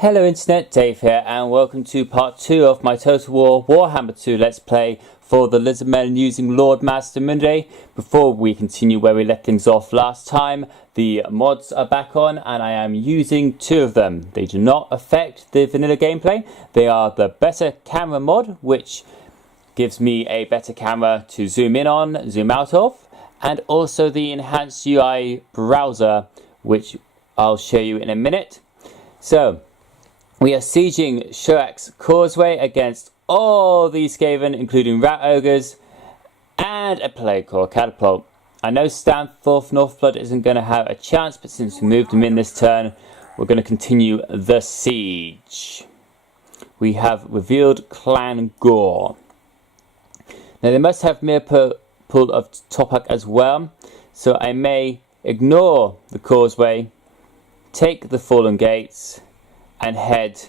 Hello Internet, Dave here, and welcome to part 2 of my Total War Warhammer 2 Let's Play for the Lizardmen using Lord Mazdamundi. Before we continue where we left things off last time, the mods are back on and I am using 2 of them. They do not affect the vanilla gameplay. They are the better camera mod, which gives me a better camera to zoom in on, zoom out of, and also the enhanced UI browser, which I'll show you in a minute. So, we are sieging Shurak's Causeway against all these Skaven, including Rat Ogres and a Plague Core Catapult. I know Stanforth Northblood isn't going to have a chance, but since we moved him in this turn, we're going to continue the siege. We have revealed Clan Gore. Now they must have mere pool of Topak as well, so I may ignore the Causeway, take the Fallen Gates, and head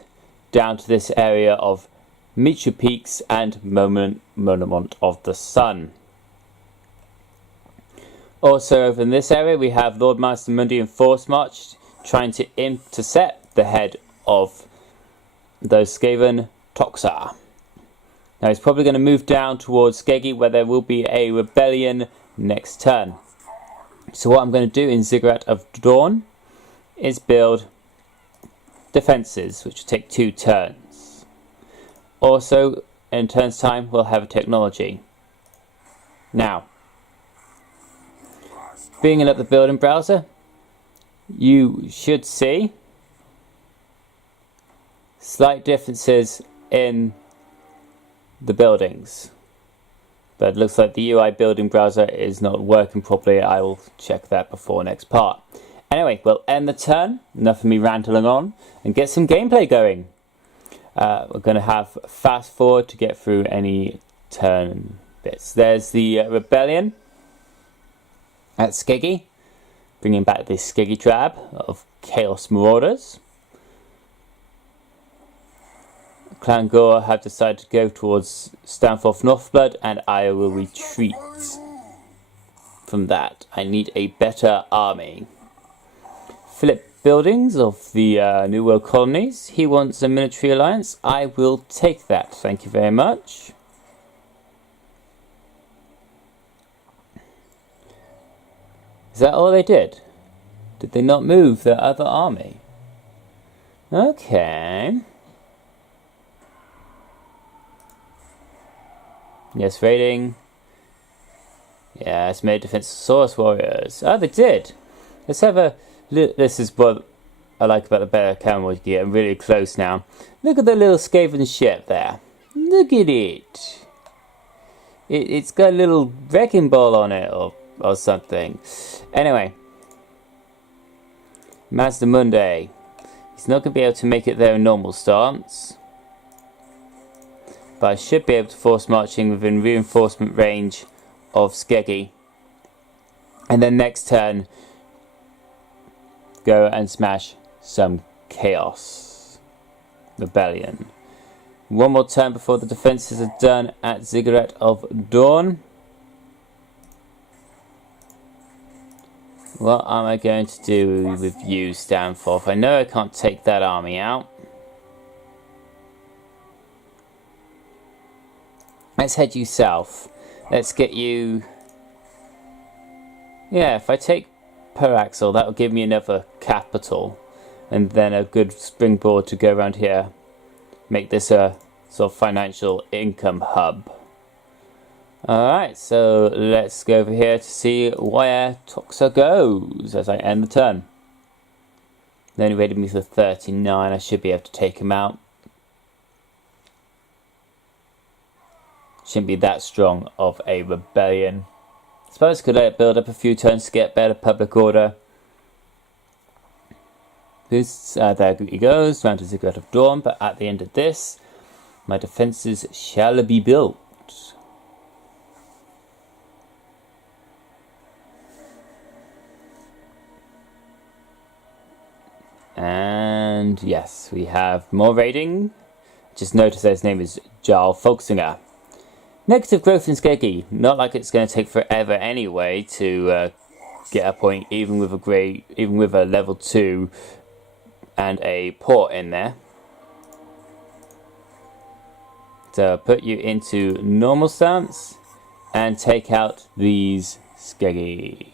down to this area of Mitre Peaks and Monument of the Sun. Also over in this area we have Lord Mazdamundi and Force March trying to intercept the head of those Skaven, Toxa. Now he's probably going to move down towards Skeggy, where there will be a rebellion next turn. So what I'm going to do in Ziggurat of Dawn is build defences, which will take 2 turns. Also, in turn's time, we'll have a technology. Now, bringing up the building browser, you should see slight differences in the buildings. But it looks like the UI building browser is not working properly. I will check that before next part. Anyway, we'll end the turn, enough of me rambling on, and get some gameplay going. We're going to have fast forward to get through any turn bits. There's the rebellion at Skeggy, bringing back the Skeggy tribe of Chaos Marauders. Clan Gore have decided to go towards Stanforth Northblood, and I will retreat from that. I need a better army. Philip Buildings of the New World Colonies. He wants a military alliance. I will take that. Thank you very much. Is that all they did? Did they not move their other army? Okay. Yes, raiding. Yes, made defense Source Warriors. Oh, they did. Let's have a... This is what I like about the better camera. You get really close now. Look at the little Skaven ship there. Look at it. It's got a little wrecking ball on it or something. Anyway. Mazdamundi. He's not going to be able to make it there in normal stance. But I should be able to force marching within reinforcement range of Skeggy. And then next turn, go and smash some Chaos Rebellion. One more turn before the defences are done at Ziggurat of Dawn. What am I going to do with you, Stanforth? I know I can't take that army out. Let's head you south. Let's get you... Yeah, if I take Paraxel, that will give me another capital. And then a good springboard to go around here. Make this a sort of financial income hub. Alright, so let's go over here to see where Toxa goes as I end the turn. They only raided me for 39. I should be able to take him out. Shouldn't be that strong of a rebellion. I suppose I could let it build up a few turns to get better public order. This, there he goes, round to Ziggurat of Dawn, but at the end of this, my defences shall be built. And yes, we have more raiding. Just notice that his name is Jarl Folksinger. Negative growth in Skeggy. Not like it's going to take forever anyway to get a point, even with a level 2 and a port in there. So put you into normal stance and take out these skeggy.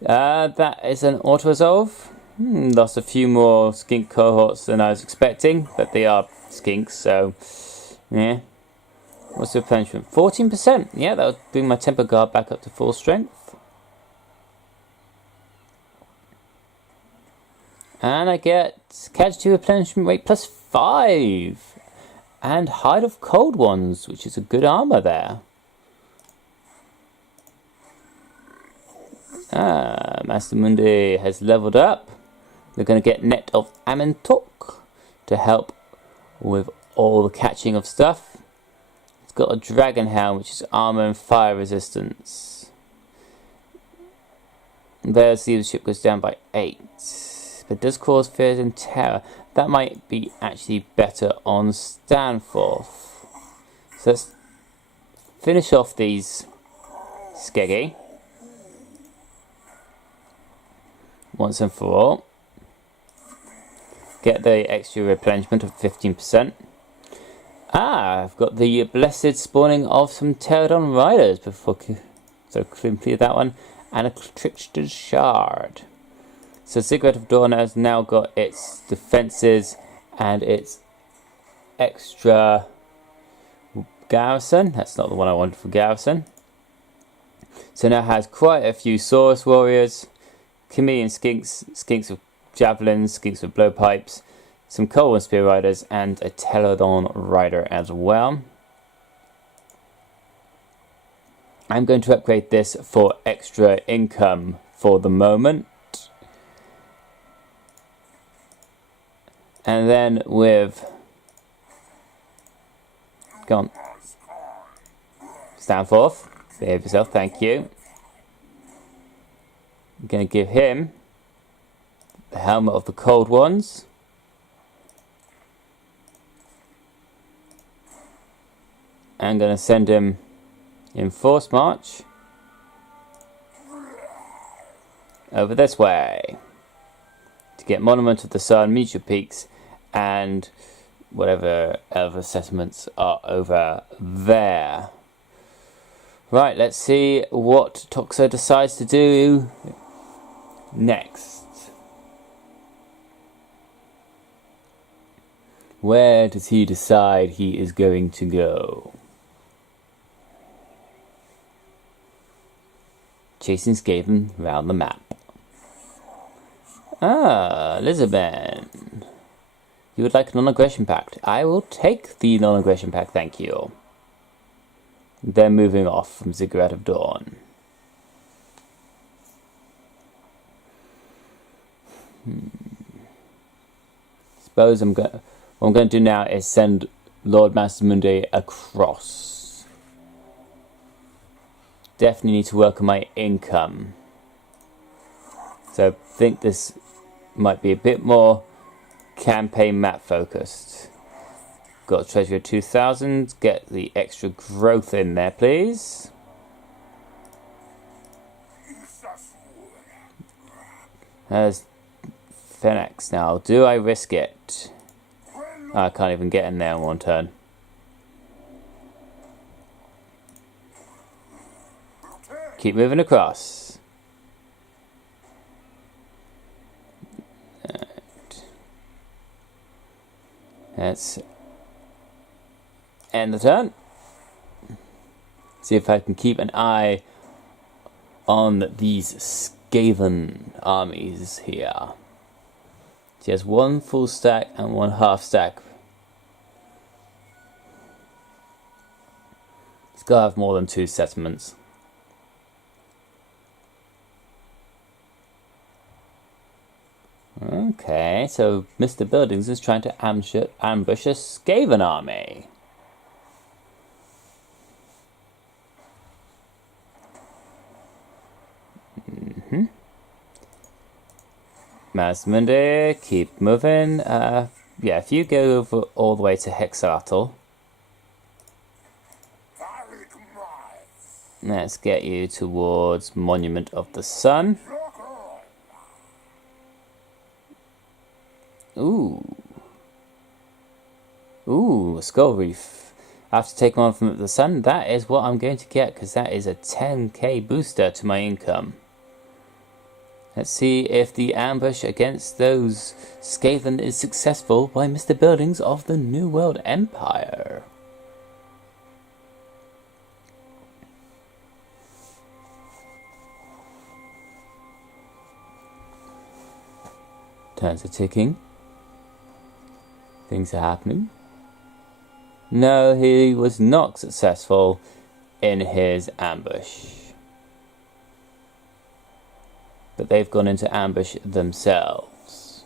That is an auto-resolve. Lost a few more skink cohorts than I was expecting, but they are skinks, so yeah. What's the replenishment? 14%. Yeah, that would bring my temper guard back up to full strength. And I get casualty replenishment rate +5. And hide of cold ones, which is a good armor there. Mazdamundi has leveled up. They're going to get Net of Amentok to help with all the catching of stuff. It's got a Dragon Helm, which is armor and fire resistance. There's leadership goes down by 8. But does cause fears and terror. That might be actually better on Stanforth. So let's finish off these skeggy once and for all. Get the extra replenishment of 15%. I've got the blessed spawning of some Pterodon riders before, so complete that one, and a Trickster's Shard. So Ziggurat of Dawn has now got its defences and its extra garrison. That's not the one I wanted for garrison. So now has quite a few Saurus warriors, chameleon skinks, skinks with javelins, skinks with blowpipes, some Cold and Spear riders, and a Pterodon rider as well. I'm going to upgrade this for extra income for the moment. And then with... Go on. Stanforth. Behave yourself, thank you. I'm going to give him the Helmet of the Cold Ones. I'm going to send him in Force March over this way to get Monument of the Sun, Mutual Peaks, and whatever other settlements are over there. Right, let's see what Toxo decides to do next. Where does he decide he is going to go? Chasing Skaven round the map. Lizardmen. You would like a non-aggression pact. I will take the non-aggression pact, thank you. They're moving off from Ziggurat of Dawn. Suppose what I'm going to do now is send Lord Mazdamundi across. Definitely need to work on my income. So I think this might be a bit more campaign map focused. Got Treasury of 2000. Get the extra growth in there, please. There's Phoenix now. Do I risk it? I can't even get in there in one turn. Keep moving across. Let's end the turn. See if I can keep an eye on these Skaven armies here. She has one full stack and one half stack. It's got to have more than 2 settlements. Okay, so Mr. Buildings is trying to ambush a Skaven army. Mazdamundi, keep moving. Yeah, if you go over all the way to Hexartal, let's get you towards Monument of the Sun. Ooh. Ooh, a skull reef. After taking on from the sun, that is what I'm going to get, because that is a 10k booster to my income. Let's see if the ambush against those Skaven is successful by Mr. Buildings of the New World Empire. Turns are ticking. Things are happening. No, he was not successful in his ambush. But they've gone into ambush themselves.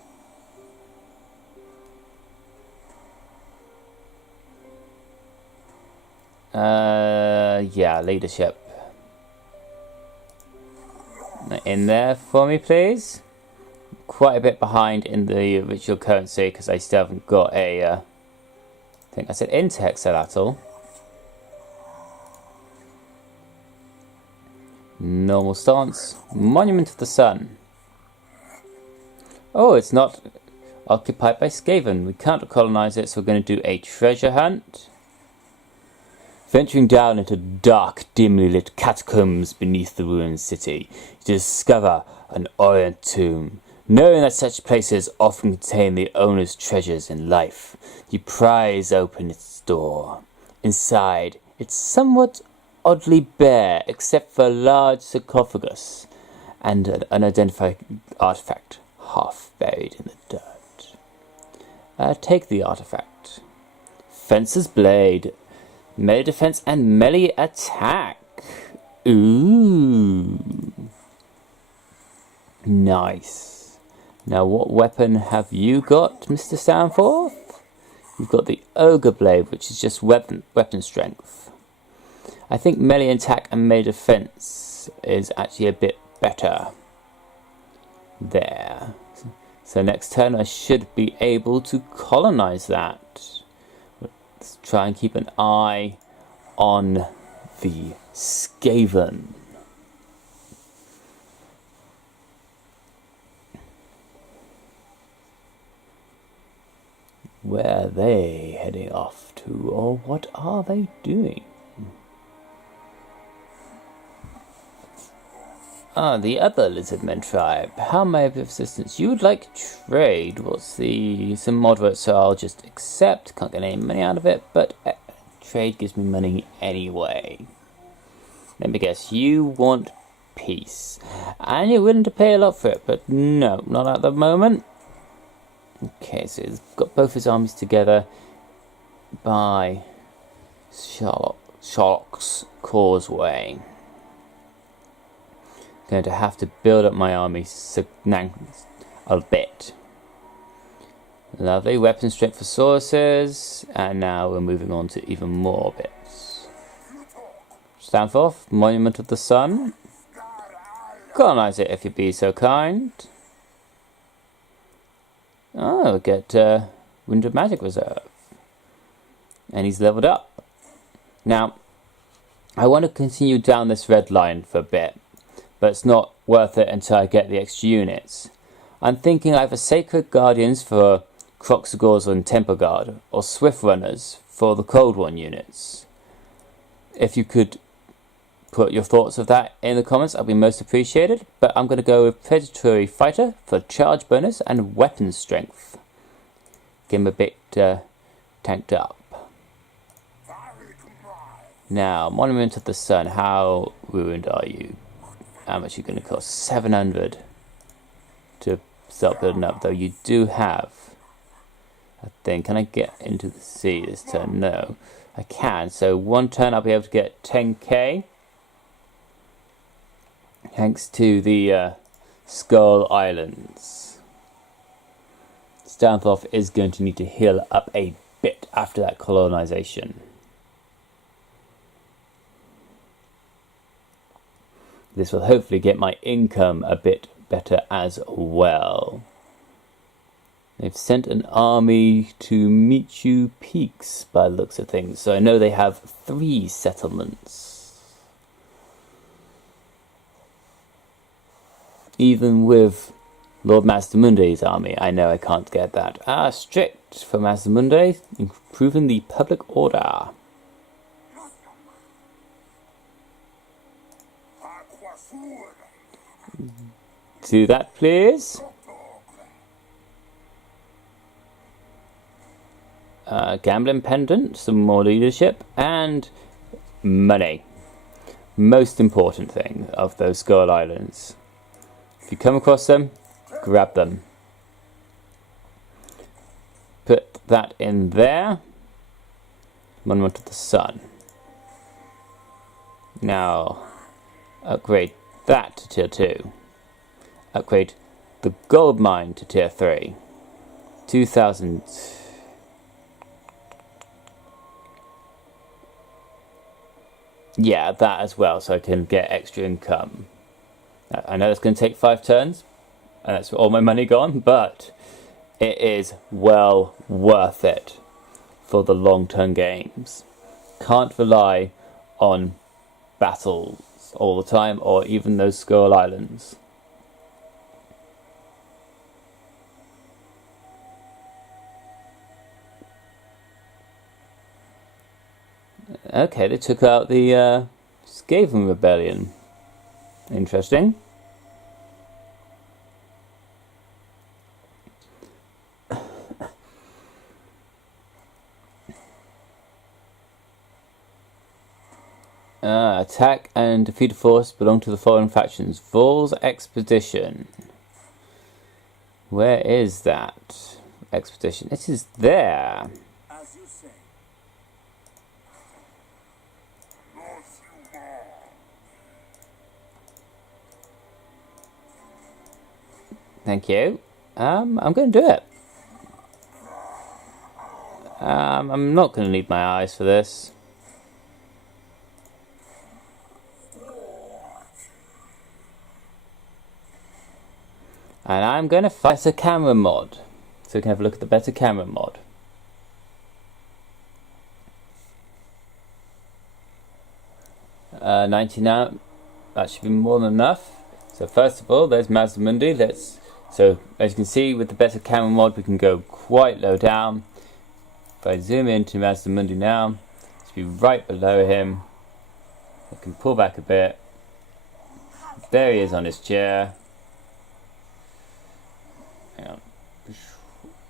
Yeah, leadership. In there for me, please. Quite a bit behind in the ritual currency because I still haven't got a I think I said Intexalatl. Normal stance. Monument of the Sun. Oh, it's not occupied by Skaven. We can't colonize it, so we're going to do a treasure hunt. Venturing down into dark, dimly lit catacombs beneath the ruined city, you discover an Orient tomb. Knowing that such places often contain the owner's treasures in life, you prise open its door. Inside, it's somewhat oddly bare, except for a large sarcophagus and an unidentified artifact half buried in the dirt. Take the artifact. Fencer's Blade. Melee defense and melee attack. Ooh. Nice. Now, what weapon have you got, Mr. Stanforth? You've got the Ogre Blade, which is just weapon strength. I think melee attack and melee defense is actually a bit better. There. So next turn I should be able to colonize that. Let's try and keep an eye on the Skaven. Where are they heading off to, or what are they doing? Ah, the other Lizardmen tribe. How may I be of assistance? You would like trade. What's some moderate, so I'll just accept. Can't get any money out of it, but trade gives me money anyway. Let me guess, you want peace. And you're willing to pay a lot for it, but no, not at the moment. Okay, so he's got both his armies together by Shark's Causeway. Going to have to build up my army a bit. Lovely, weapon strength for sources, and now we're moving on to even more bits. Stanforth, Monument of the Sun. Colonize it if you'd be so kind. Oh, get Wind of Magic Reserve. And he's leveled up. Now, I want to continue down this red line for a bit, but it's not worth it until I get the extra units. I'm thinking either Sacred Guardians for Croxagors and Temple Guard, or Swift Runners for the Cold One units. If you could put your thoughts of that in the comments, I'll be most appreciated. But I'm going to go with Predatory Fighter for charge bonus and weapon strength. Get him a bit tanked up. Now, Monument of the Sun, how ruined are you? How much are you going to cost? 700 to start building up, though. You do have a thing. Can I get into the sea this turn? No, I can. So one turn I'll be able to get 10k. Thanks to the Skull Islands. Stanforth is going to need to heal up a bit after that colonization. This will hopefully get my income a bit better as well. They've sent an army to Michu Peaks by the looks of things. So I know they have 3 settlements. Even with Lord Mazdamundi's army. I know I can't get that. Strict for Mazdamundi, improving the public order. Do that, please. Gambling pendant, some more leadership, and money. Most important thing of those Skull Islands. If you come across them, grab them. Put that in there. Monument of the Sun. Now, upgrade that to tier 2. Upgrade the gold mine to tier 3. 2,000. Yeah, that as well, so I can get extra income. I know that's going to take 5 turns, and that's all my money gone, but it is well worth it for the long-term games. Can't rely on battles all the time, or even those Skull Islands. Okay, they took out the Skaven Rebellion. Interesting. Attack and defeat a force belong to the following factions. Vol's Expedition. Where is that expedition? It is there. Thank you. I'm going to do it. I'm not going to need my eyes for this. And I'm going to fight a camera mod. So we can have a look at the better camera mod. Uh, 99. That should be more than enough. So first of all, there's Mazdamundi. So as you can see, with the better camera mod, we can go quite low down. If I zoom into Mazdamundi now, it should be right below him. I can pull back a bit. There he is on his chair. Hang on.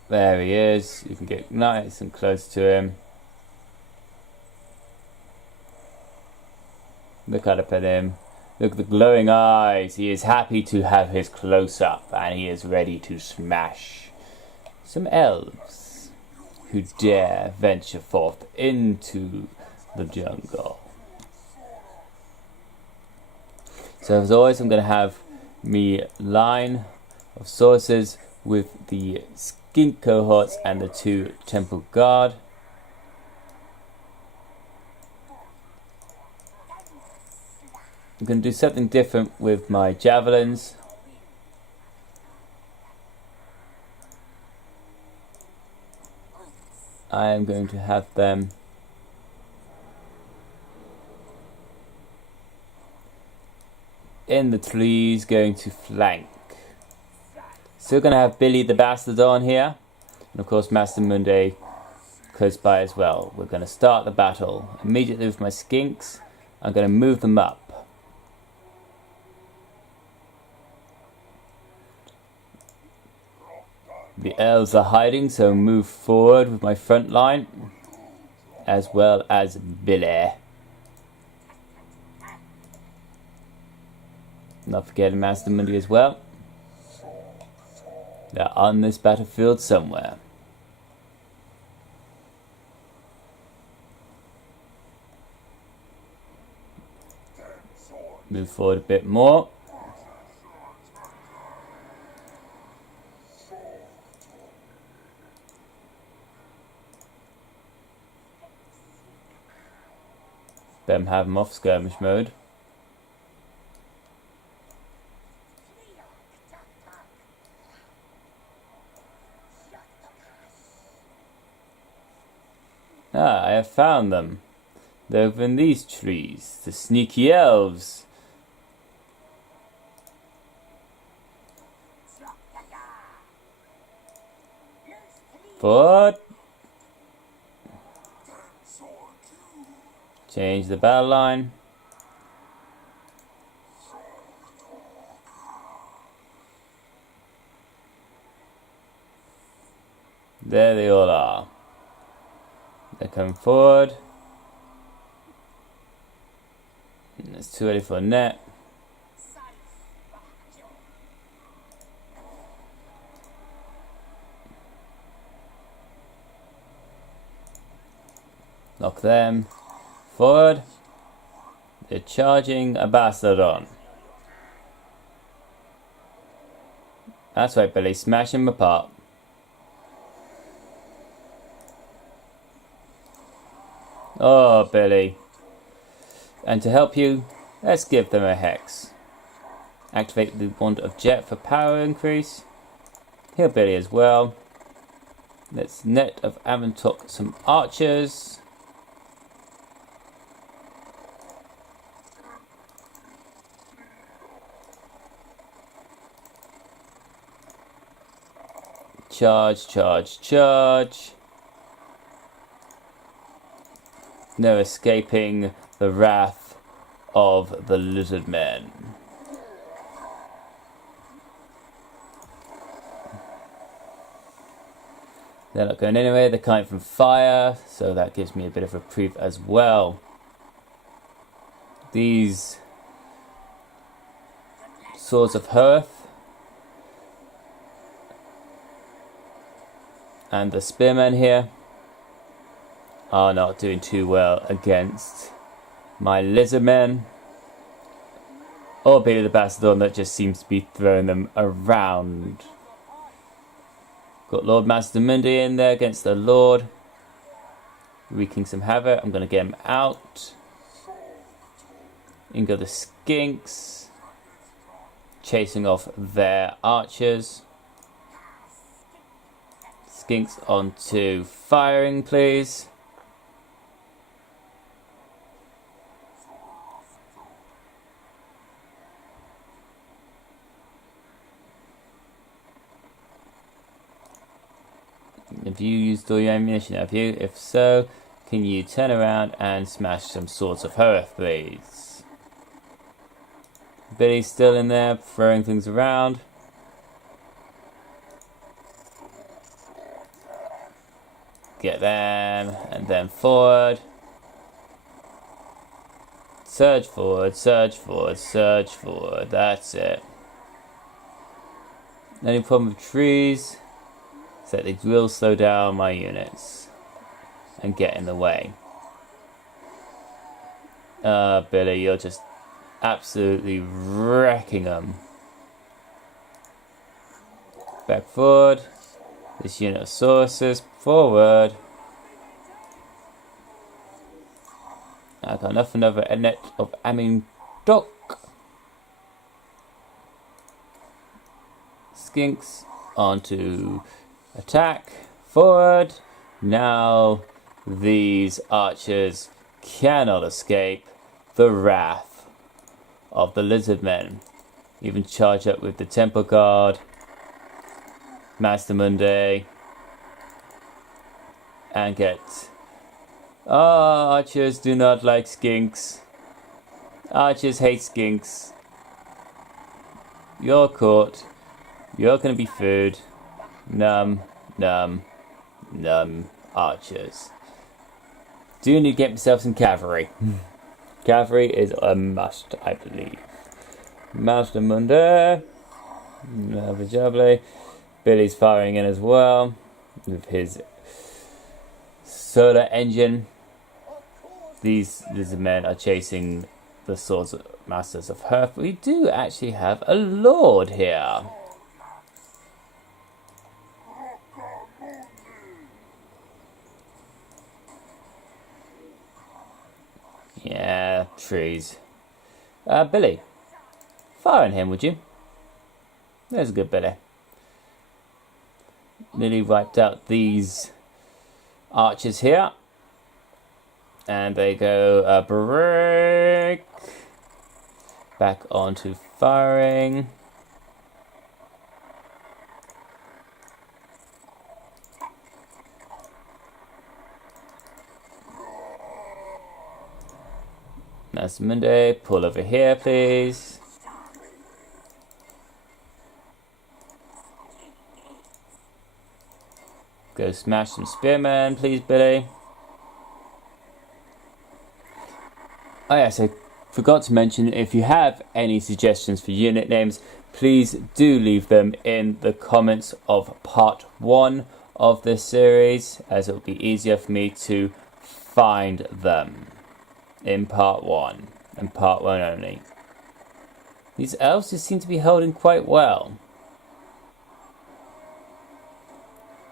There he is. You can get nice and close to him. Look up at him. Look at the glowing eyes. He is happy to have his close-up, and he is ready to smash some elves who dare venture forth into the jungle. So as always, I'm going to have me line of sources with the skink cohorts and the 2 temple guard. I'm going to do something different with my javelins. I am going to have them in the trees, going to flank. Still going to have Billy the Bastard on here, and of course Mazdamundi close by as well. We're going to start the battle immediately with my skinks. I'm going to move them up. The elves are hiding, so move forward with my front line, as well as Billy. Not forgetting Mazdamundi as well. They're on this battlefield somewhere. Move forward a bit more. Them have them off skirmish mode. I have found them. They're over in these trees. The sneaky elves. Forward. Change the battle line. There they all are. They're coming forward. It's too early for a net. Knock them forward. They're charging a Bastardon. That's right, Billy. Smash him apart. Oh, Billy. And to help you, let's give them a hex. Activate the wand of jet for power increase. Heal Billy as well. Let's net of Avantok some archers. Charge, charge, charge. No escaping the wrath of the Lizardmen. They're not going anywhere, they're coming from fire, so that gives me a bit of reprieve as well. These Swords of Hearth and the Spearmen here are not doing too well against my Lizardmen. Or Billy the Bastardon that just seems to be throwing them around. Got Lord Mazdamundi in there against the Lord. Wreaking some havoc. I'm going to get him out. In go the Skinks. Chasing off their archers. Skinks onto firing, please. Have you used all your ammunition, have you? If so, can you turn around and smash some Swords of Hearth, please? Billy's still in there, throwing things around. Get them, and then forward. Surge forward, surge forward, surge forward. That's it. Any problem with trees? So they will slow down my units and get in the way. Billy, you're just absolutely wrecking them. Back forward. This unit of sources forward. I got enough another net of Amin-Dok. Skinks onto attack forward. Now these archers cannot escape the wrath of the Lizardmen. Even charge up with the Temple Guard, Mazdamundi, and get... archers do not like skinks. Archers hate skinks. You're caught. You're gonna be food. Num, num, num, archers. Do need to get myself some cavalry. Cavalry is a must, I believe. Mazdamundi. Jubbly. Billy's firing in as well with his solar engine. These men are chasing the Swords of Masters of Hearth. We do actually have a Lord here. Yeah, trees. Billy, fire on him, would you? There's a good Billy. Nearly wiped out these archers here. And they go a break. Back onto firing. Mazdamundi, pull over here, please. Go smash some spearmen, please, Billy. Oh yes, I forgot to mention, if you have any suggestions for unit names, please do leave them in the comments of part 1 of this series, as it will be easier for me to find them in part 1, and part 1 only. These elves just seem to be holding quite well.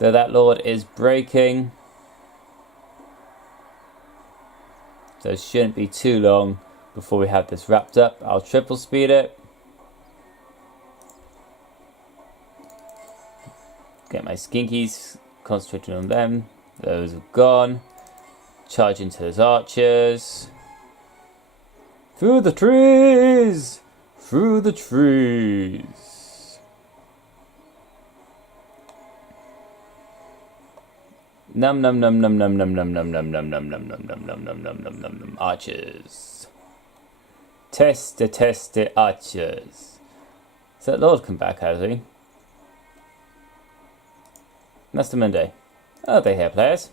Though that lord is breaking, so it shouldn't be too long before we have this wrapped up. I'll triple speed it. Get my skinkies, concentrating on them. Those are gone. Charge into those archers. Through the trees! Through the trees! Num num num num num num num num num num num num num num num num num num num num archers. Test the archers. Has that lord come back, has he? Mazdamundi. Oh, they're here, players.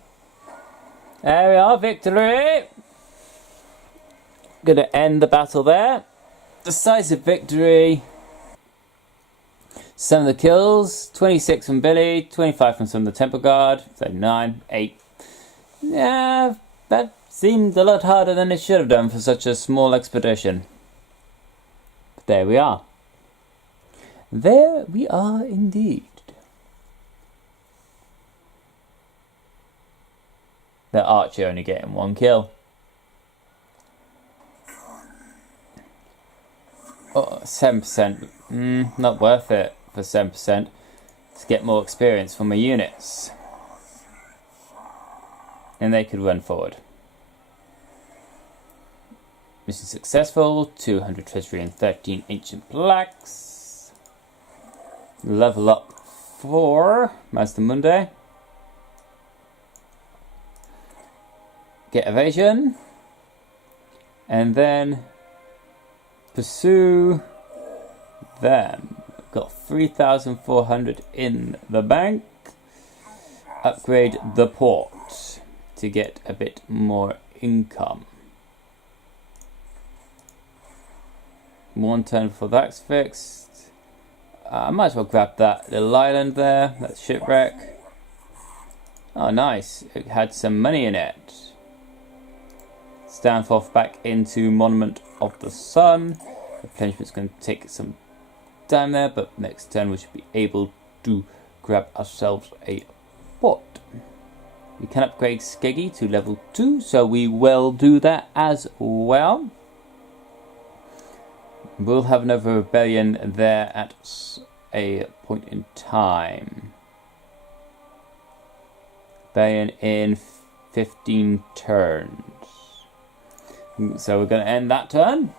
There we are, victory! Gonna end the battle there. Decisive victory. Some of the kills, 26 from Billy, 25 from some of the Temple Guard, so 9, 8. Yeah, that seemed a lot harder than it should have done for such a small expedition. But there we are. There we are indeed. The archer only getting 1 kill. Oh, 7%. Not worth it for 7% to get more experience from my units. And they could run forward. Mission successful. 200 treasury and 13 ancient plaques. Level up for Mazdamundi. Get evasion. And then pursue them. Got 3,400 in the bank. Upgrade the port to get a bit more income. 1 turn before that's fixed. I might as well grab that little island there, that shipwreck. Oh nice, it had some money in it. Stand off back into Monument of the Sun. Replenishment's going to take some time there, but next turn we should be able to grab ourselves a port. We can upgrade Skeggy to level 2, so we will do that as well. We'll have another rebellion there at a point in time. Rebellion in 15 turns. So we're going to end that turn.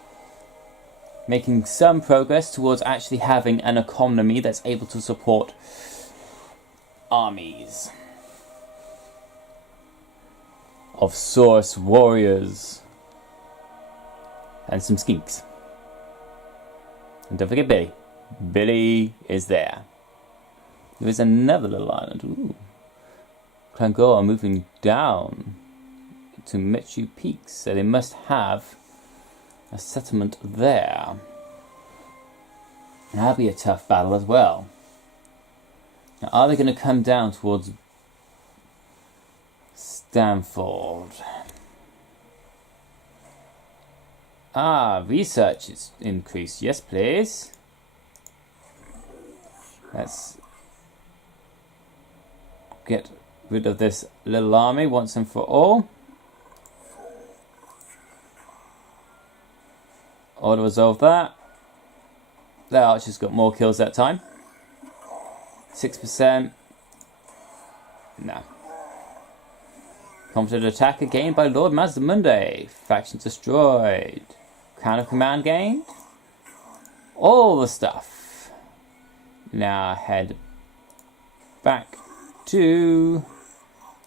Making some progress towards actually having an economy that's able to support armies of source warriors and some skinks. And don't forget Billy. Billy is there. There is another little island. Ooh. Clangor moving down to Mechu Peaks, so they must have a settlement there. And that'll be a tough battle as well. Now, are they going to come down towards Stanford? Research is increased. Yes, please. Let's get rid of this little army once and for all. Auto resolve that. The archer's got more kills that time. 6%. No. Confident attack gained by Lord Mazdamundi. Faction destroyed. Crown of command gained. All the stuff. Now head back to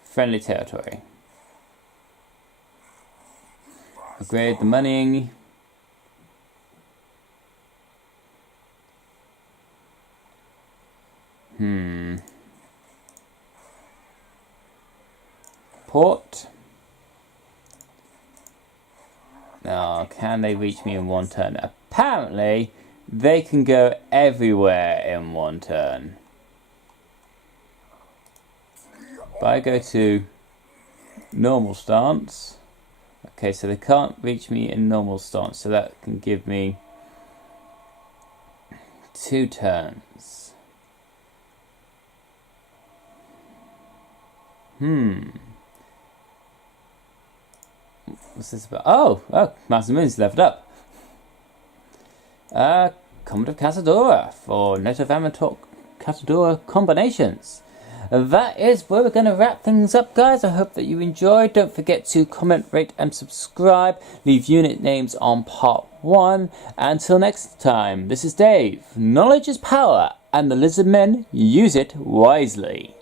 friendly territory. Upgrade the money. Port. Now, can they reach me in one turn? Apparently, they can go everywhere in one turn. If I go to normal stance, okay, so they can't reach me in normal stance, so that can give me 2 turns. What's this about? Oh, Mazdamundi's leveled up. Comet of Casadora for native Amator Casadora combinations. That is where we're going to wrap things up, guys. I hope that you enjoyed. Don't forget to comment, rate, and subscribe. Leave unit names on part 1. Until next time, this is Dave. Knowledge is power, and the Lizardmen use it wisely.